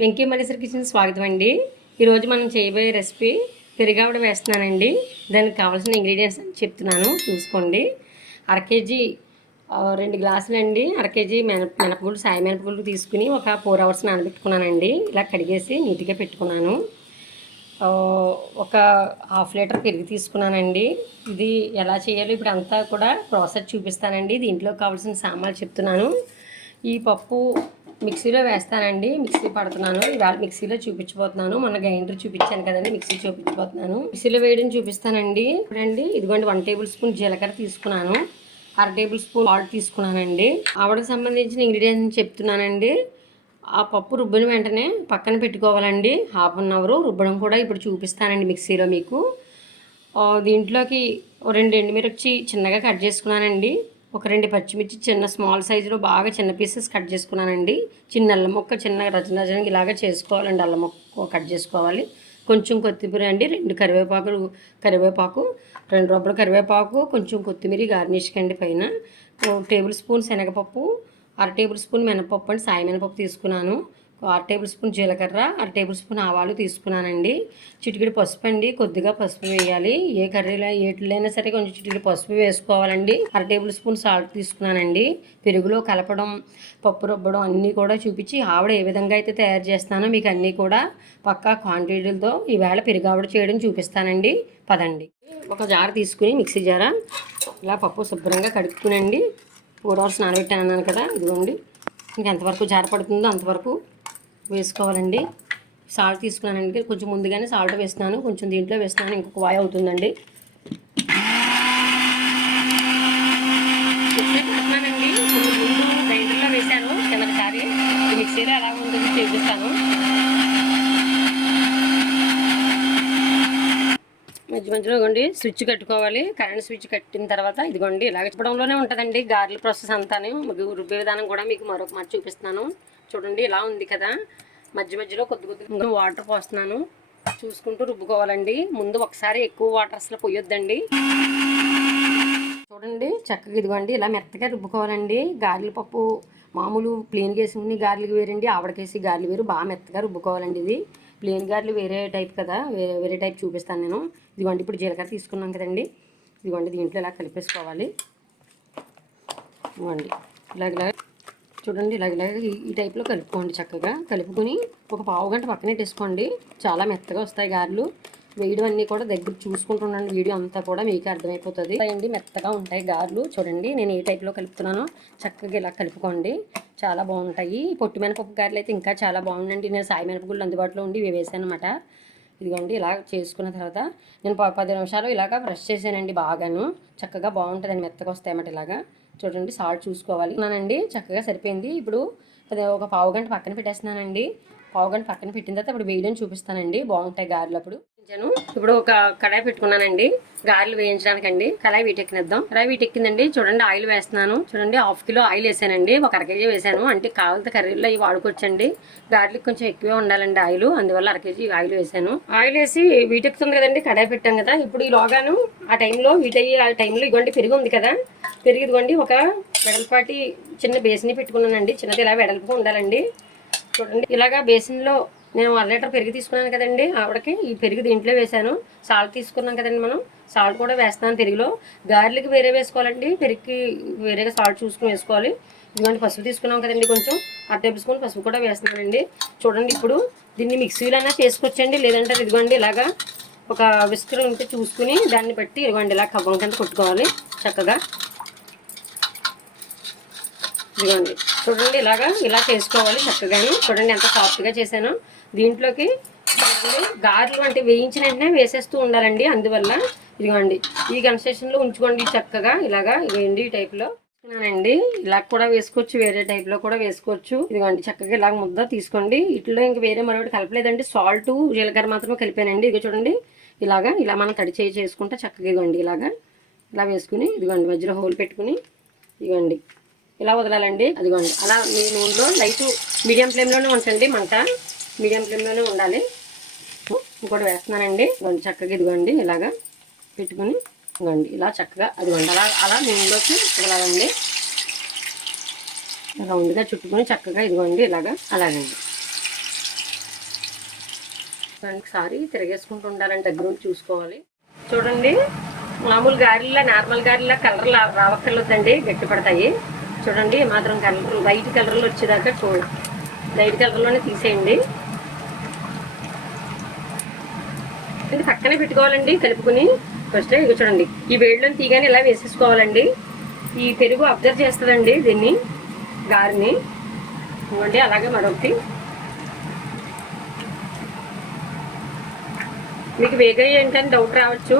Venky Malleswari kitchen స్వాగతం అండి. ఈరోజు మనం చేయబోయే రెసిపీ పెరుగావిడ వేస్తున్నానండి. దానికి కావాల్సిన ఇంగ్రీడియంట్స్ చెప్తున్నాను, చూసుకోండి. అర కేజీ 2 గ్లాసులు అండి. అర కేజీ మినపగుళ్ళు, సాయి మినపగుళ్ళు తీసుకుని ఒక 4 అవర్స్ నానబెట్టుకున్నానండి. ఇలా కడిగేసి నీట్గా పెట్టుకున్నాను. ఒక ½ లీటర్ పెరుగు తీసుకున్నానండి. ఇది ఎలా చేయాలో ఇప్పుడు అంతా కూడా ప్రాసెస్ చూపిస్తానండి. దీంట్లో కావాల్సిన సామాన్లు చెప్తున్నాను. ఈ పప్పు మిక్సీలో వేస్తానండి. మిక్సీ పడుతున్నాను. ఇవాళ మిక్సీలో చూపించబోతున్నాను. మొన్న గ్రైండర్ చూపించాను కదండి, మిక్సీ చూపించబోతున్నాను. మిక్సీలో వేయడం చూపిస్తానండి. ఇప్పుడండి ఇదిగోండి 1 టేబుల్ స్పూన్ జీలకర్ర తీసుకున్నాను. అర టేబుల్ స్పూన్ సాల్ట్ తీసుకున్నానండి. ఆవిడకి సంబంధించిన ఇంగ్రీడియంట్స్ చెప్తున్నానండి. ఆ పప్పు రుబ్బిన వెంటనే పక్కన పెట్టుకోవాలండి. ½ అవర్ రుబ్బడం కూడా ఇప్పుడు చూపిస్తానండి మిక్సీలో మీకు. దీంట్లోకి 2 ఎండుమిర్చి చిన్నగా కట్ చేసుకున్నానండి. ఒక 2 పచ్చిమిర్చి చిన్న స్మాల్ సైజులో బాగా చిన్న పీసెస్ కట్ చేసుకున్నానండి. చిన్న అల్లం ముక్క చిన్న రచనకి ఇలాగా చేసుకోవాలండి. అల్లం ముక్క కట్ చేసుకోవాలి. కొంచెం కొత్తిమీర అండి, 2 కరివేపాకు, 2 రబ్బలు కరివేపాకు, కొంచెం కొత్తిమీర గార్నిష్కి అండి. పైన 1 టేబుల్ స్పూన్ శనగపప్పు, అర టేబుల్ స్పూన్ మినపప్పు అండి, సాయి మినపప్పు తీసుకున్నాను. 1 టేబుల్ స్పూన్ జీలకర్ర, 1 టేబుల్ స్పూన్ ఆవాలు తీసుకున్నానండి. చిటికెడు పసుపు అండి, కొద్దిగా పసుపు వేయాలి. ఏ కర్రీలో ఏటిలైనా సరే కొంచెం చిటికెడు పసుపు వేసుకోవాలండి. 1 టేబుల్ స్పూన్ సాల్ట్ తీసుకున్నానండి. పెరుగులో కలపడం, పప్పు రుబ్బడం అన్నీ కూడా చూపించి ఆవిడ ఏ విధంగా అయితే తయారు చేస్తానో మీకు అన్నీ కూడా పక్కా క్వాంటిటీలతో ఈవేళ పెరుగావిడ చేయడం చూపిస్తానండి. పదండి. ఒక జార తీసుకుని మిక్సీ జార ఇలా పప్పు శుభ్రంగా కడుక్కునండి. 4 అవర్స్ నానబెట్టాను అన్నాను కదా, ఇదిగోండి. ఇంకెంతవరకు జార పడుతుందో అంతవరకు వేసుకోవాలండి. సాల్ట్ తీసుకున్నానండి. కొంచెం ముందుగానే సాల్ట్ వేస్తున్నాను, కొంచెం దీంట్లో వేస్తున్నాను. ఇంకొక వాయి అవుతుందండి. వేస్తున్నానండి. ముందు గ్రైండర్లో వేసాను కిందటిసారి. మిక్సీలో ఎలా ఉంటుందో చూపిస్తాను. మధ్యలో ఇదిగోండి స్విచ్ కట్టుకోవాలి. కరెంట్ స్విచ్ కట్టిన తర్వాత ఇదిగోండి ఇలాగ చెప్పడంలోనే ఉంటుందండి గారెల ప్రాసెస్ అంతానే. రుబ్బే విధానం కూడా మీకు మరొక మాట చూపిస్తున్నాను. చూడండి ఇలా ఉంది కదా. మధ్యలో కొద్దిగా వాటర్ పోస్తున్నాను. చూసుకుంటూ రుబ్బుకోవాలండి. ముందు ఒకసారి ఎక్కువ వాటర్ అసలు పోయొద్దండి. చూడండి చక్కగా ఇదిగోండి ఇలా మెత్తగా రుబ్బుకోవాలండి. గారెల పప్పు మామూలు ప్లెయిన్గా వేసుకుని గారెలు వేరండి, ఆవిడకేసి గారెలు వేరు. బాగా మెత్తగా రుబ్బుకోవాలండి. ఇది ప్లెయిన్ గారెలు వేరే టైప్ కదా, వేరే టైప్ చూపిస్తాను నేను. ఇదిగోండి ఇప్పుడు జీలకర్ర తీసుకున్నాం కదండి, ఇదిగోండి దీంట్లో ఇలా కలిపేసుకోవాలి. ఇదిగోండి ఇలాగ చూడండి, ఇలాగ ఈ టైప్లో కలుపుకోండి. చక్కగా కలుపుకొని ఒక ½ గంట పక్కనే వేసుకోండి. చాలా మెత్తగా వస్తాయి గారెలు. వేయడం అన్నీ కూడా దగ్గర చూసుకుంటున్నాను. వీడియో అంతా కూడా మీకు అర్థమైపోతుంది అండి. మెత్తగా ఉంటాయి గారెలు. చూడండి నేను ఏ టైప్లో కలుపుతున్నానో చక్కగా ఇలా కలుపుకోండి. చాలా బాగుంటాయి. పొట్టి మినపప్పు గారెలు అయితే ఇంకా చాలా బాగుందండి. నేను సాయి మినపగుళ్ళు అందుబాటులో ఉండి ఇవి వేసాను అనమాట. ఇదిగోండి ఇలా చేసుకున్న తర్వాత నేను 10 నిమిషాలు ఇలాగ బ్రష్ చేసానండి. బాగాను చక్కగా బాగుంటుందండి, మెత్తగా వస్తాయి అన్నమాట. ఇలాగా చూడండి సాల్ట్ చూసుకోవాలి అన్నానండి. చక్కగా సరిపోయింది. ఇప్పుడు ఒక ½ గంట పక్కన పెట్టేస్తున్నానండి. ½ గంట పక్కన పెట్టిన తర్వాత ఇప్పుడు వేయడం చూపిస్తానండి. బాగుంటాయి గారెలు అప్పుడు. ఇప్పుడు ఒక కడాయి పెట్టుకున్నానండి గారెలు వేయించడానికండి. కడాయి వీటెక్కినిద్దాం. కడాయి వీటెక్కిందండి. చూడండి ఆయిల్ వేస్తున్నాను. చూడండి ½ కిలో ఆయిల్ వేసానండి. ఒక అర కేజీ వేసాను. అంటే కావాలంటే కర్రీలో ఇవి వాడుకోవచ్చండి. గారెలకు కొంచెం ఎక్కువే ఉండాలండి ఆయిల్, అందువల్ల అర కేజీ ఆయిల్ వేసాను. ఆయిల్ వేసి వీటెక్కుతుంది కదండి, కడాయి పెట్టాం కదా. ఇప్పుడు ఈ లోగాను ఆ టైంలో ఆ టైంలో ఇదిగోండి పెరుగు ఉంది కదా, పెరుగు ఇదిగోండి ఒక వెడల్పాటి చిన్న బేసిన్ పెట్టుకున్నానండి. చిన్నది ఇలా వెడల్పుగా ఉండాలండి. చూడండి ఇలాగా బేసిన్లో నేను 1 లీటర్ పెరుగు తీసుకున్నాను కదండి. ఆవిడకి ఈ పెరుగు దీంట్లో వేసాను. సాల్ట్ తీసుకున్నాం కదండి మనం, సాల్ట్ కూడా వేస్తున్నాను పెరుగులో. గారెలకి వేరే వేసుకోవాలండి, పెరుగుకి వేరేగా సాల్ట్ చూసుకుని వేసుకోవాలి. ఇదిగోండి పసుపు తీసుకున్నాం కదండి, కొంచెం 1 టేబుల్ స్పూన్ పసుపు కూడా వేస్తున్నానండి. చూడండి ఇప్పుడు దీన్ని మిక్సీలోనే చేసుకోవచ్చండి, లేదంటే ఇదిగోండి ఇలాగా ఒక విస్కర్ ఉంటే చూసుకుని దాన్ని బట్టి ఇదిగోండి ఇలా కవ్వం కింద కొట్టుకోవాలి చక్కగా. ఇదిగోండి చూడండి ఇలా చేసుకోవాలి చక్కగాను. చూడండి ఎంత సాఫ్ట్గా చేశానో. దీంట్లోకి చూడండి గారెలు అంటే వేయించిన వెంటనే వేసేస్తూ ఉండాలండి. అందువల్ల ఇదిగోండి ఈ కన్సిస్టెన్సీలో ఉంచుకోండి చక్కగా. ఇలాగా ఇవ్వండి ఈ టైప్లో అండి. ఇలా కూడా వేసుకోవచ్చు, వేరే టైప్లో కూడా వేసుకోవచ్చు. ఇదిగోండి చక్కగా ఇలాగ ముద్ద తీసుకోండి. ఇట్లో ఇంక వేరే మరొకటి కలపలేదండి. సాల్ట్ జీలకర్ర మాత్రమే కలిపానండి. ఇదిగో చూడండి ఇలా మనం తడి చేసుకుంటే చక్కగా ఇదిగోండి ఇలా వేసుకుని ఇదిగోండి మధ్యలో హోల్ పెట్టుకుని ఇదిగోండి ఇలా వదలాలండి. అదిగోండి అలా మీ నూనెలో లైట్ మీడియం ఫ్లేమ్లోనే ఉంచండి. మంట మీడియం ఫ్లేమ్లోనే ఉండాలి. ఇంకోటి వేస్తున్నానండి. ఇదిగోండి చక్కగా ఇదిగోండి ఇలాగా పెట్టుకుని ఇదిగోండి ఇలా చక్కగా అదిగోండి అలా నూనెలోకి వదలాలండి. రౌండ్గా చుట్టుకుని చక్కగా ఇదిగోండి అలాగండి. ఒకసారి తిరిగేసుకుంటూ ఉండాలని దగ్గర నుంచి చూసుకోవాలి. చూడండి, మామూలు గారెల్లా నార్మల్ గారెల్లా కలర్ రావక్కర్లేదండి, గట్టి పడతాయి. చూడండి మాత్రం కలర్ లైట్ కలర్లో వచ్చేదాకా లైట్ కలర్లోనే తీసేయండి. ఇది పక్కనే పెట్టుకోవాలండి కలుపుకుని. ఫస్ట్ ఇక చూడండి, ఈ వేడిలో తీగానే ఇలా వేసేసుకోవాలండి. ఈ పెరుగు అబ్జర్వ్ చేస్తుందండి దీన్ని, గారిని. ఇవ్వండి అలాగే మరొకటి. మీకు వేగాయి ఏంటని డౌట్ రావచ్చు,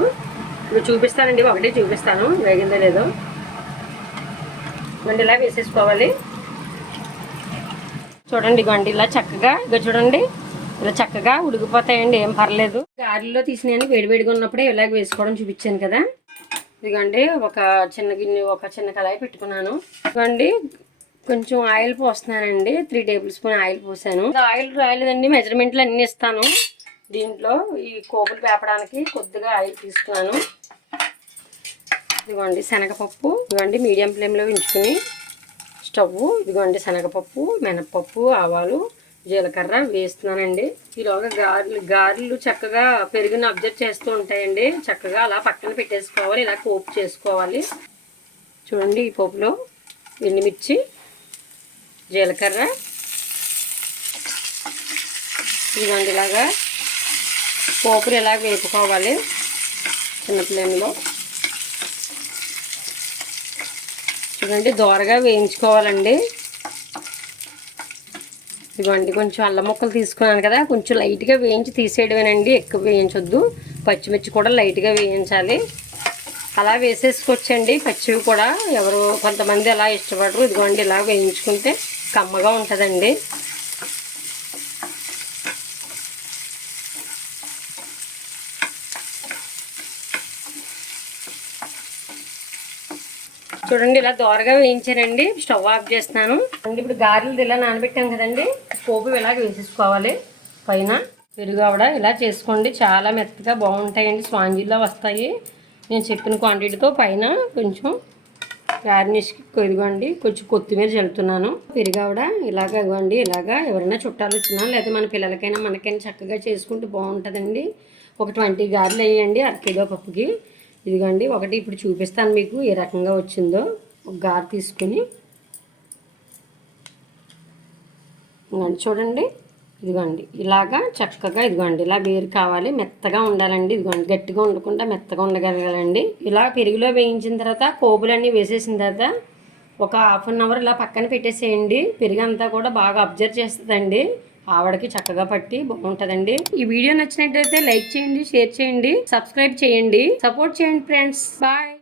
ఇవి చూపిస్తానండి, ఒకటే చూపిస్తాను వేగిందో లేదో. ఇవ్వండి ఇలా వేసేసుకోవాలి. చూడండి ఇవ్వండి ఇలా చక్కగా, ఇక చూడండి ఇలా చక్కగా ఉడికిపోతాయండి, ఏం పర్లేదు. గారెల్లో తీసినాయని వేడివేడిగా ఉన్నప్పుడే ఇలాగ వేసుకోవడం చూపించాను కదా. ఇదిగోండి ఒక చిన్న గిన్నె, ఒక చిన్న కళాయి పెట్టుకున్నాను. ఇదిగోండి కొంచెం ఆయిల్ పోస్తున్నానండి, 3 టేబుల్ స్పూన్ ఆయిల్ పోసాను. ఆయిల్ రాయలేదండి, మెజర్మెంట్లు అన్నీ ఇస్తాను. దీంట్లో ఈ కోపులు వేపడానికి కొద్దిగా ఆయిల్ తీసుకున్నాను. ఇదిగోండి శనగపప్పు, ఇదిగోండి మీడియం ఫ్లేమ్లో ఉంచుకుని స్టవ్. ఇదిగోండి శనగపప్పు, మినపప్పు, ఆవాలు, జీలకర్ర వేస్తున్నానండి. ఈలోగా గారెలు చక్కగా పెరుగుని అబ్జర్వ్ చేస్తూ ఉంటాయండి. చక్కగా అలా పక్కన పెట్టేసుకోవాలి, ఇలా పోపు చేసుకోవాలి. చూడండి ఈ పోపులో ఎండుమిర్చి, జీలకర్ర, ఇదిగోండి ఇలాగా పోపులు ఇలా వేపుకోవాలి చిన్న ఫ్లేమ్లో. చూడండి దోరగా వేయించుకోవాలండి. ఇదిగోండి కొంచెం అల్లం ముక్కలు తీసుకున్నాను కదా, కొంచెం లైట్గా వేయించి తీసేయడమేనండి, ఎక్కువ వేయించొద్దు. పచ్చిమిర్చి కూడా లైట్గా వేయించాలి. అలా వేసేసుకోవచ్చండి పచ్చివి కూడా, ఎవరు కొంతమంది అలా ఇష్టపడరు. ఇదిగోండి ఇలా వేయించుకుంటే కమ్మగా ఉంటుందండి. చూడండి ఇలా దోరగా వేయించానండి, స్టవ్ ఆఫ్ చేస్తున్నాను. ఇప్పుడు గారెలు ఇలా నానబెట్టాం కదండి, పోపు ఇలా వేసేసుకోవాలి. పైన పెరుగు ఆవిడ ఇలా చేసుకోండి, చాలా మెత్తగా బాగుంటాయండి, స్పాంజీలా వస్తాయి. నేను చెప్పిన క్వాంటిటీతో పైన కొంచెం గార్నిష్కి ఇదిగోండి కొంచెం కొత్తిమీర చల్లుతున్నాను. పెరుగు ఆవిడ ఇలాగ ఇవ్వండి, ఇలాగా ఎవరైనా చుట్టాలు వచ్చినా లేదా మన పిల్లలకైనా మనకైనా చక్కగా చేసుకుంటే బాగుంటుందండి. ఒక 20 గారెలు వేయండి అరకిలో పప్పుకి. ఇదిగోండి ఒకటి ఇప్పుడు చూపిస్తాను మీకు ఏ రకంగా వచ్చిందో. ఒక గారు తీసుకుని ఇదిగోండి చూడండి, ఇదిగోండి ఇలాగా చక్కగా ఇదిగోండి ఇలా వేరు కావాలి, మెత్తగా ఉండాలండి. ఇదిగోండి గట్టిగా ఉండకుండా మెత్తగా ఉండగలగాలండి. ఇలా పెరుగులో వేయించిన తర్వాత పోపులన్నీ వేసేసిన తర్వాత ఒక 1/2 అవర్ ఇలా పక్కన పెట్టేసేయండి. పెరుగు అంతా కూడా బాగా అబ్జర్వ్ చేస్తుందండి, ఆవిడకి చక్కగా పట్టి బాగుంటుందండి. ఈ వీడియో నచ్చినట్లయితే లైక్ చేయండి, షేర్ చేయండి, సబ్స్క్రైబ్ చేయండి, సపోర్ట్ చేయండి ఫ్రెండ్స్. బాయ్.